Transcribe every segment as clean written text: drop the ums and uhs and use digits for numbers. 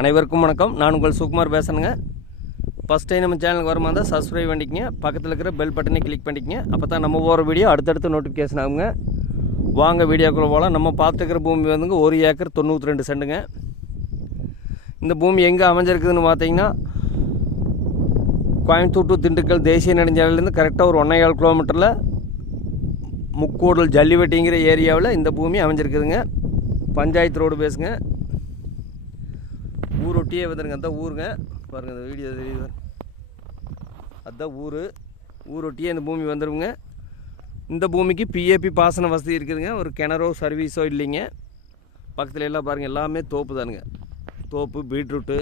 அனைவருக்கும் வணக்கம். நான் உங்கள் சுகுமார் பேசுகிறேங்க. ஃபஸ்ட் டைம் நம்ம சேனலுக்கு வருமா இருந்தால் சப்ஸ்கிரைப் பண்ணிக்கங்க, பக்கத்தில் இருக்கிற பெல் பட்டனை கிளிக் பண்ணிக்கங்க. அப்போ தான் நம்ம போகிற வீடியோ அடுத்தடுத்து நோட்டிஃபிகேஷன் ஆகுங்க. வாங்க வீடியோக்குள்ளே போகலாம். நம்ம பார்த்துக்கிற பூமி வந்துங்க 1 ஏக்கர் 92 சென்ட்டுங்க. இந்த பூமி எங்கே அமைஞ்சிருக்குதுன்னு பார்த்தீங்கன்னா, கோயம்புத்தூர் டு திண்டுக்கல் தேசிய நெடுஞ்சாலையிலேருந்து கரெக்டாக ஒரு 1.25 கிலோமீட்டரில் முக்கூடல் ஜல்லிவட்டிங்கிற ஏரியாவில் இந்த பூமி அமைஞ்சிருக்குதுங்க. பஞ்சாயத்து ரோடு பேசுங்க. ஊரொட்டியே வந்துடுங்க. அதுதான் ஊருங்க. பாருங்கள், இந்த வீடியோ தெரியுது. அதுதான் ஊரொட்டியே இந்த பூமி வந்துடுங்க. இந்த பூமிக்கு பிஏபி பாசன வசதி இருக்குதுங்க. ஒரு கிணறோ சர்வீஸோ இல்லைங்க. பக்கத்தில் எல்லாம் பாருங்கள், எல்லாமே தோப்பு தானுங்க. தோப்பு, பீட்ரூட்டு.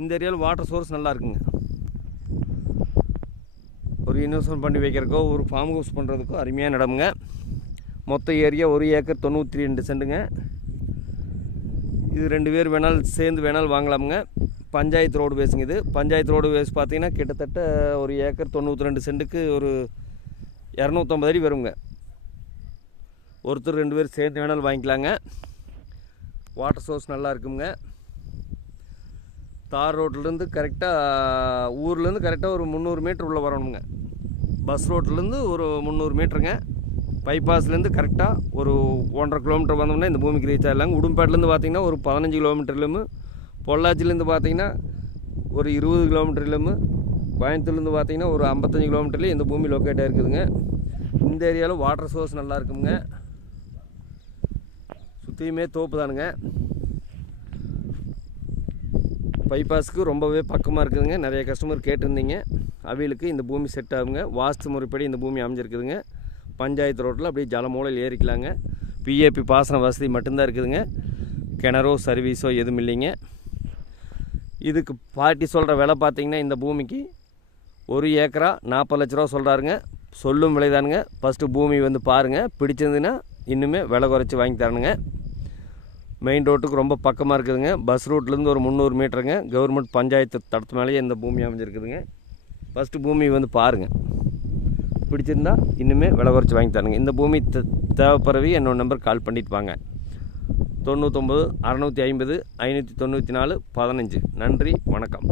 இந்த ஏரியாவில் வாட்டர் சோர்ஸ் நல்லா இருக்குங்க. ஒரு இன்வெஸ்ட்மெண்ட் பண்ணி வைக்கிறக்கோ, ஒரு ஃபார்ம் ஹவுஸ் பண்ணுறதுக்கோ அருமையான இடமுங்க. மொத்த ஏரியா 1 ஏக்கர் 92 சென்ட்டுங்க. இது 2 பேர் வேணாலும் சேர்ந்து வேணாலும் வாங்கலாமுங்க. பஞ்சாயத்து ரோடு பேசுங்க. இது பஞ்சாயத்து ரோடு பேஸ் பார்த்தீங்கன்னா கிட்டத்தட்ட 1 ஏக்கர் 92 சென்ட்டுக்கு ஒரு 250 அடி வருங்க. ஒருத்தர் 2 பேர் சேர்ந்து வேணாலும் வாங்கிக்கலாங்க. வாட்டர் சோர்ஸ் நல்லா இருக்குங்க. தார் ரோட்லேருந்து கரெக்டாக ஊர்லேருந்து கரெக்டாக ஒரு 300 மீட்டர் உள்ளே வரணுங்க. பஸ் ரோட்லேருந்து ஒரு 300 மீட்டருங்க. பைபாஸ்லேருந்து கரெக்டாக ஒரு 1.5 கிலோமீட்டர் வந்தோம்னா இந்த பூமிக்கு ரீச் ஆகலாங்க. உடும்பேட்டிலேருந்து பார்த்திங்கன்னா ஒரு 15 கிலோமீட்டர்லேயும், பொள்ளாச்சிலேருந்து பார்த்திங்கன்னா ஒரு 20 கிலோமீட்டர்லேயும், கோயம்புத்தூர்லேருந்து பார்த்திங்கன்னா ஒரு 55 கிலோமீட்டர்லேயும் இந்த பூமி லொக்கேட் ஆகிருக்குதுங்க. இந்த ஏரியாவில் வாட்டர் சோர்ஸ் நல்லா இருக்குங்க. சுற்றியுமே தோப்பு தானுங்க. பைபாஸுக்கு ரொம்பவே பக்கமாக இருக்குதுங்க. நிறைய கஸ்டமர் கேட்டிருந்தீங்க. அவைகளுக்கு இந்த பூமி செட் ஆகுங்க. வாஸ்து முறைப்படி இந்த பூமி அமைஞ்சிருக்குதுங்க. பஞ்சாயத்து ரோட்டில் அப்படியே ஜலமூலையில் ஏறிக்கலாங்க. பிஏபி பாசன வசதி மட்டும்தான் இருக்குதுங்க. கிணறோ சர்வீஸோ எதுவும் இல்லைங்க. இதுக்கு பார்ட்டி சொல்கிற விலை பார்த்திங்கன்னா, இந்த பூமிக்கு 1 ஏக்கரா 40 லட்ச ரூபா சொல்கிறாருங்க. சொல்லும் விலைதானுங்க. ஃபஸ்ட்டு பூமி வந்து பாருங்கள். பிடிச்சிருந்துன்னா இன்னுமே விலை குறைச்சி வாங்கி தரணுங்க. மெயின் ரோட்டுக்கு ரொம்ப பக்கமாக இருக்குதுங்க. பஸ் ரூட்லேருந்து ஒரு 300 மீட்டருங்க. கவர்மெண்ட் பஞ்சாயத்து தடத்து மேலேயே இந்த பூமி அமைஞ்சிருக்குதுங்க. ஃபஸ்ட்டு பூமி வந்து பாருங்கள். பிடிச்சிருந்தா இன்னுமே விலை குறைச்சி வாங்கி தரணுங்க. இந்த பூமி தேவைப்படுறவி என்னோட நம்பர் கால் பண்ணிட்டு வாங்க. 99 650 594 15. நன்றி, வணக்கம்.